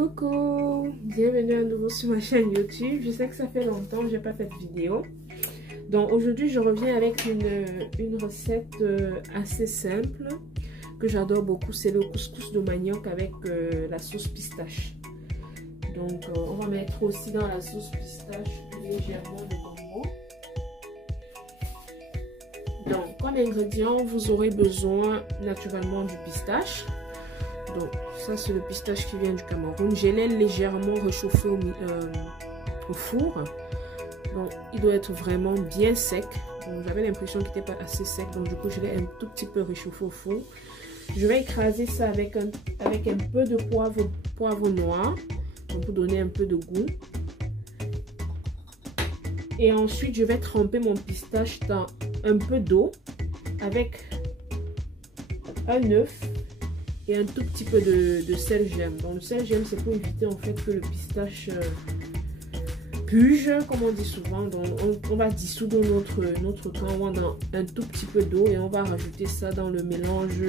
Coucou, bienvenue à nouveau sur ma chaîne YouTube. Je sais que ça fait longtemps que j'ai pas fait de vidéo. Donc aujourd'hui je reviens avec une recette assez simple que j'adore beaucoup. C'est le couscous de manioc avec la sauce pistache. Donc on va mettre aussi dans la sauce pistache légèrement de gombo. Donc comme ingrédient vous aurez besoin naturellement du pistache. Donc ça c'est le pistache qui vient du Cameroun. Je l'ai légèrement réchauffé au four. Donc il doit être vraiment bien sec. J'avais l'impression qu'il n'était pas assez sec. Donc du coup je l'ai un tout petit peu réchauffé au four. Je vais écraser ça avec un peu de poivre noir. Donc pour donner un peu de goût. Et ensuite je vais tremper mon pistache dans un peu d'eau avec un œuf et un tout petit peu de sel gemme. Donc le sel gemme c'est pour éviter en fait que le pistache puge, comme on dit souvent. Donc on va dissoudre notre canwa dans un tout petit peu d'eau et on va rajouter ça dans le mélange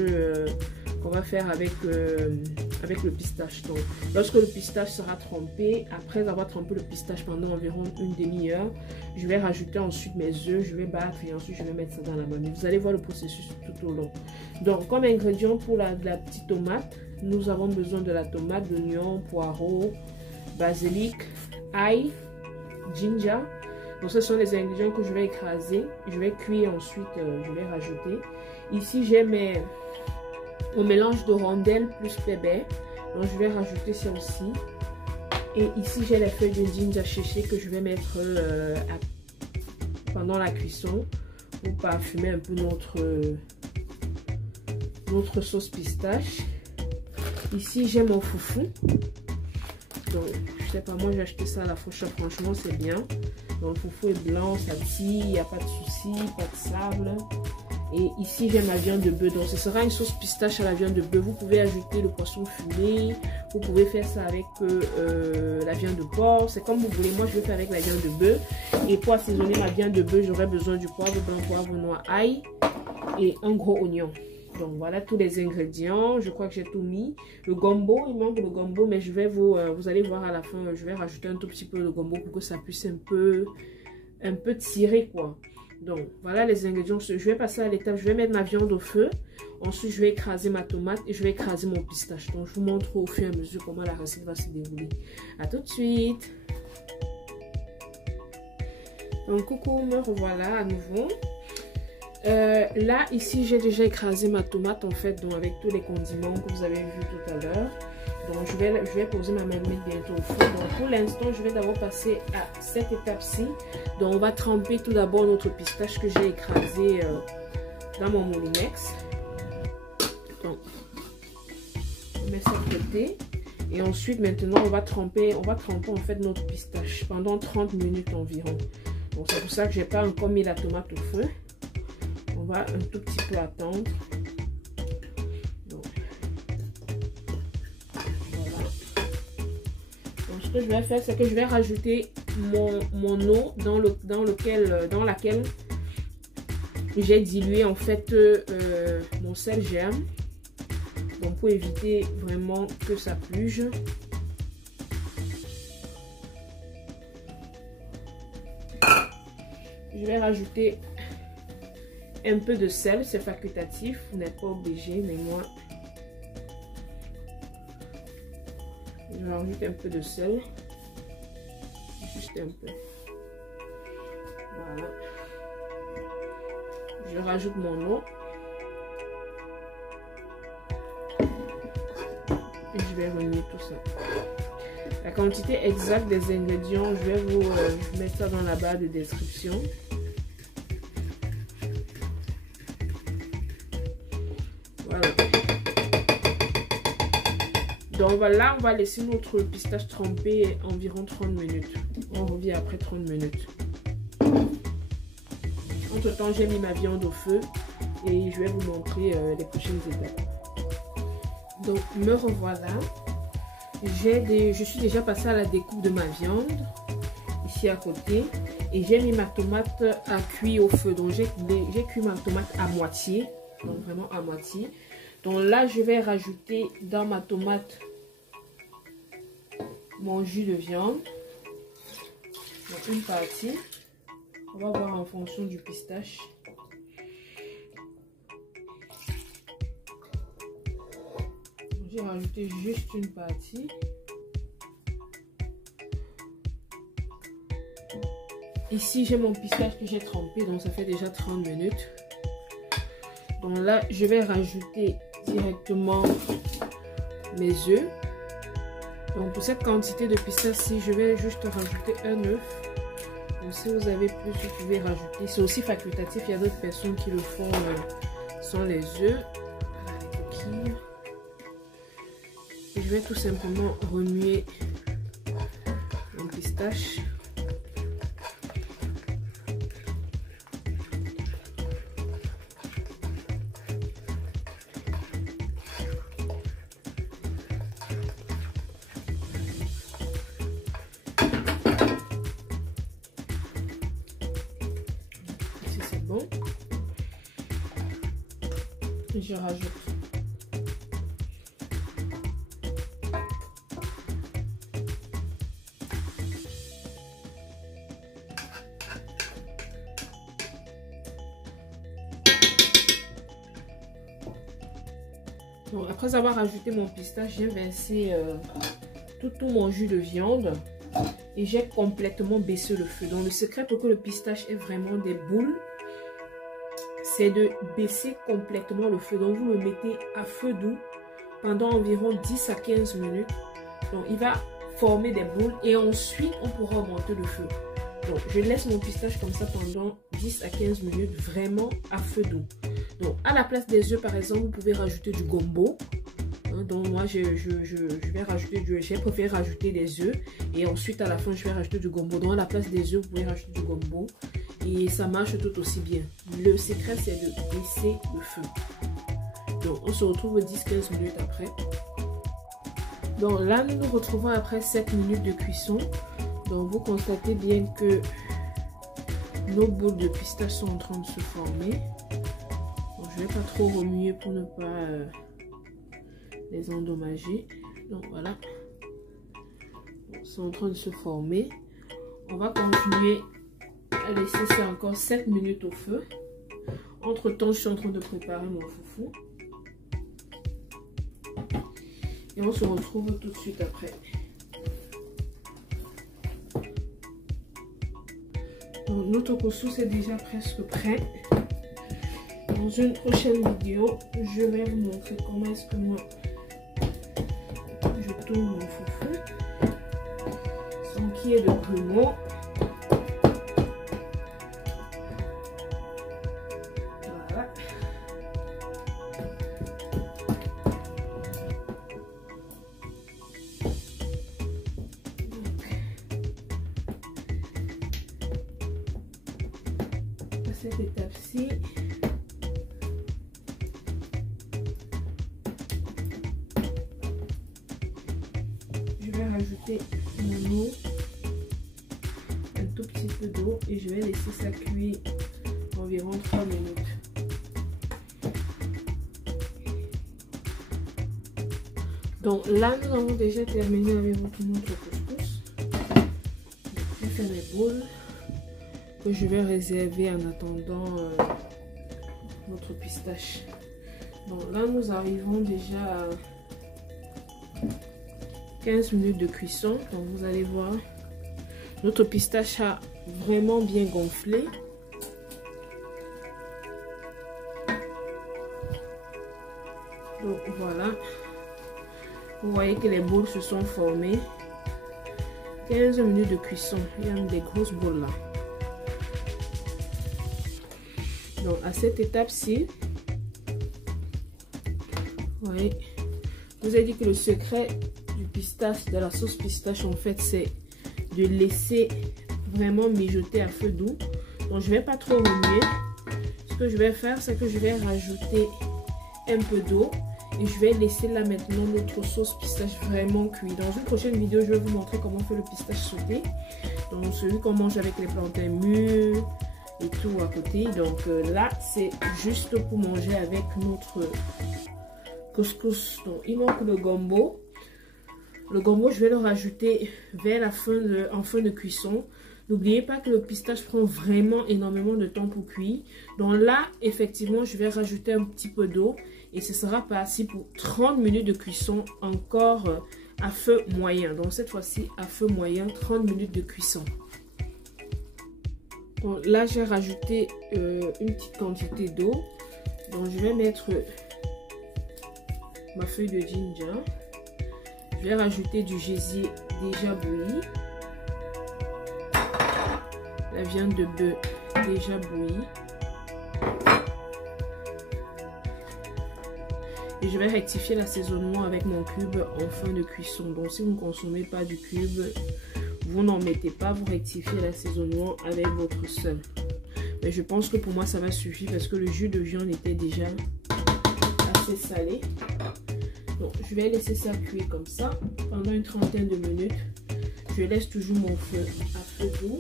qu'on va faire avec le pistache. Donc lorsque le pistache sera trempé, après avoir trempé le pistache pendant environ une demi-heure, je vais rajouter ensuite mes œufs, je vais battre et ensuite je vais mettre ça dans la marmite. Vous allez voir le processus tout au long. Donc comme ingrédient pour la petite tomate, nous avons besoin de la tomate, de l'oignon, poireau, basilic, ail, ginger. Donc ce sont les ingrédients que je vais écraser. Je vais cuire ensuite, je vais rajouter. Ici j'ai mon mélange de rondelles plus pépé. Donc je vais rajouter ça aussi. Et ici j'ai les feuilles de ginger séchées que je vais mettre pendant la cuisson pour parfumer un peu notre sauce pistache. Ici j'ai mon foufou. Donc je sais pas, moi j'ai acheté ça à la fourchette, franchement c'est bien. Donc le foufou est blanc, ça tire, il n'y a pas de souci, pas de sable. Et ici j'ai ma viande de bœuf. Donc ce sera une sauce pistache à la viande de bœuf. Vous pouvez ajouter le poisson fumé. Vous pouvez faire ça avec la viande de porc. C'est comme vous voulez. Moi je vais faire avec la viande de bœuf. Et pour assaisonner ma viande de bœuf, j'aurai besoin du poivre blanc, poivre noir, ail et un gros oignon. Donc voilà tous les ingrédients. Je crois que j'ai tout mis. Le gombo, il manque le gombo, mais je vais vous allez voir à la fin. Je vais rajouter un tout petit peu de gombo pour que ça puisse un peu tirer quoi. Donc voilà les ingrédients. Je vais passer à l'étape, je vais mettre ma viande au feu. Ensuite je vais écraser ma tomate et je vais écraser mon pistache. Donc je vous montre au fur et à mesure comment la recette va se dérouler. A tout de suite. Donc coucou, me revoilà à nouveau. Là ici j'ai déjà écrasé ma tomate en fait, donc avec tous les condiments que vous avez vu tout à l'heure. Donc je vais poser ma marmite bientôt au four. Donc pour l'instant je vais d'abord passer à cette étape-ci. Donc on va tremper tout d'abord notre pistache que j'ai écrasé dans mon moulinex. Donc on met ça de côté. Et ensuite maintenant on va tremper en fait notre pistache pendant 30 minutes environ. Donc c'est pour ça que j'ai pas encore mis la tomate au feu. On va un tout petit peu attendre. Donc, voilà. Donc ce que je vais faire, c'est que je vais rajouter mon eau dans laquelle j'ai dilué en fait mon sel germe. Donc pour éviter vraiment que ça pluge. Je vais rajouter un peu de sel, c'est facultatif, vous n'êtes pas obligé, mais moi je rajoute un peu de sel, juste un peu. Voilà, je rajoute mon eau et je vais remuer tout ça. La quantité exacte des ingrédients, je vais vous mettre ça dans la barre de description. Voilà. Donc voilà, on va laisser notre pistache tremper environ 30 minutes. On revient après 30 minutes. Entre temps, j'ai mis ma viande au feu et je vais vous montrer les prochaines étapes. Donc me revoilà. Je suis déjà passée à la découpe de ma viande ici à côté et j'ai mis ma tomate à cuire au feu. Donc j'ai cuit ma tomate à moitié. Donc vraiment à moitié. Donc là je vais rajouter dans ma tomate mon jus de viande. Donc une partie. On va voir en fonction du pistache. J'ai rajouté juste une partie. Ici, j'ai mon pistache que j'ai trempé, donc ça fait déjà 30 minutes. Donc là, je vais rajouter directement mes œufs. Donc pour cette quantité de pistache-ci, je vais juste rajouter un œuf. Donc si vous avez plus, vous pouvez rajouter. C'est aussi facultatif, il y a d'autres personnes qui le font sans les œufs. Voilà les coquilles. Et je vais tout simplement remuer mon pistache. Bon, et je rajoute donc, après avoir ajouté mon pistache, j'ai versé tout mon jus de viande et j'ai complètement baissé le feu. Donc le secret pour que le pistache ait vraiment des boules, c'est de baisser complètement le feu. Donc vous le mettez à feu doux pendant environ 10 à 15 minutes. Donc il va former des boules et ensuite on pourra augmenter le feu. Donc je laisse mon pistache comme ça pendant 10 à 15 minutes vraiment à feu doux. Donc à la place des œufs par exemple, vous pouvez rajouter du gombo. Donc moi je vais rajouter j'ai préféré rajouter des œufs et ensuite à la fin je vais rajouter du gombo. Donc à la place des œufs, vous pouvez rajouter du gombo. Et ça marche tout aussi bien. Le secret, c'est de baisser le feu. Donc, on se retrouve 10-15 minutes après. Donc là, nous nous retrouvons après 7 minutes de cuisson. Donc, vous constatez bien que nos boules de pistache sont en train de se former. Donc, je ne vais pas trop remuer pour ne pas les endommager. Donc, voilà. Ils sont en train de se former. On va continuer à laisser ça encore 7 minutes au feu. Entre temps, je suis en train de préparer mon foufou. Et on se retrouve tout de suite après. Donc, notre couscous est déjà presque prêt. Dans une prochaine vidéo, je vais vous montrer comment est-ce que moi je tourne mon foufou sans qu'il y ait de grumeaux. Cette étape-ci, je vais rajouter mon eau, un tout petit peu d'eau et je vais laisser ça cuire environ 3 minutes. Donc là, nous avons déjà terminé avec notre couscous. Je fais mes boules que je vais réserver en attendant notre pistache. Donc là, nous arrivons déjà à 15 minutes de cuisson. Donc vous allez voir, notre pistache a vraiment bien gonflé. Donc voilà, vous voyez que les boules se sont formées. 15 minutes de cuisson, il y a des grosses boules là. Donc à cette étape-ci, oui, je vous ai dit que le secret du pistache, de la sauce pistache en fait, c'est de laisser vraiment mijoter à feu doux. Donc je ne vais pas trop remuer. Ce que je vais faire, c'est que je vais rajouter un peu d'eau et je vais laisser là maintenant notre sauce pistache vraiment cuite. Dans une prochaine vidéo, je vais vous montrer comment faire le pistache sauté. Donc celui qu'on mange avec les plantains mûrs et tout à côté. Donc là, c'est juste pour manger avec notre couscous. Donc il manque le gombo. Le gombo, je vais le rajouter vers en fin de cuisson. N'oubliez pas que le pistache prend vraiment énormément de temps pour cuire. Donc là, effectivement, je vais rajouter un petit peu d'eau. Et ce sera parti pour 30 minutes de cuisson encore à feu moyen. Donc cette fois-ci, à feu moyen, 30 minutes de cuisson. Donc là, j'ai rajouté une petite quantité d'eau. Donc je vais mettre ma feuille de ginger. Je vais rajouter du gésier déjà bouilli. La viande de bœuf déjà bouillie. Et je vais rectifier l'assaisonnement avec mon cube en fin de cuisson. Donc si vous ne consommez pas du cube, vous n'en mettez pas, vous rectifiez l'assaisonnement avec votre seul. Mais je pense que pour moi ça va suffire parce que le jus de viande était déjà assez salé. Donc je vais laisser ça cuire comme ça pendant une trentaine de minutes. Je laisse toujours mon feu à feu doux.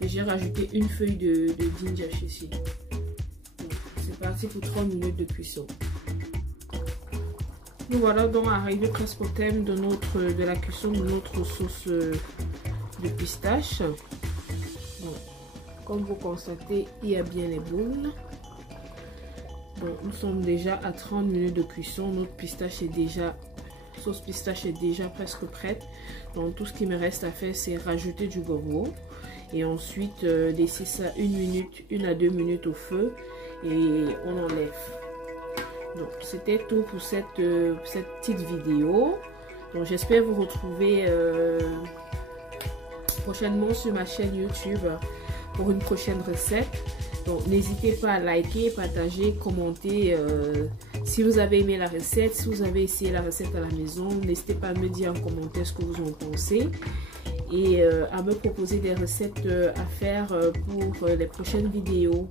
Et j'ai rajouté une feuille de ginger ici. C'est parti pour 30 minutes de cuisson. Nous voilà donc arrivés presque au thème de la cuisson de notre sauce de pistache. Bon, comme vous constatez, il y a bien les boules. Bon, nous sommes déjà à 30 minutes de cuisson. Notre sauce pistache est déjà presque prête. Donc tout ce qui me reste à faire, c'est rajouter du gombo. Et ensuite laisser ça 1 à 2 minutes au feu. Et on enlève. Donc c'était tout pour cette petite vidéo. Donc j'espère vous retrouver prochainement sur ma chaîne YouTube pour une prochaine recette. Donc n'hésitez pas à liker, partager, commenter si vous avez aimé la recette, si vous avez essayé la recette à la maison. N'hésitez pas à me dire en commentaire ce que vous en pensez et à me proposer des recettes à faire pour les prochaines vidéos.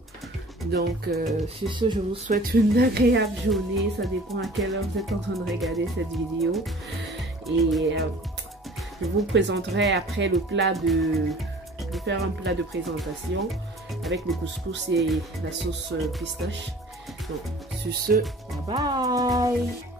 Donc sur ce, je vous souhaite une agréable journée. Ça dépend à quelle heure vous êtes en train de regarder cette vidéo. Et je vous présenterai après le plat faire un plat de présentation avec le couscous et la sauce pistache. Donc sur ce, bye bye.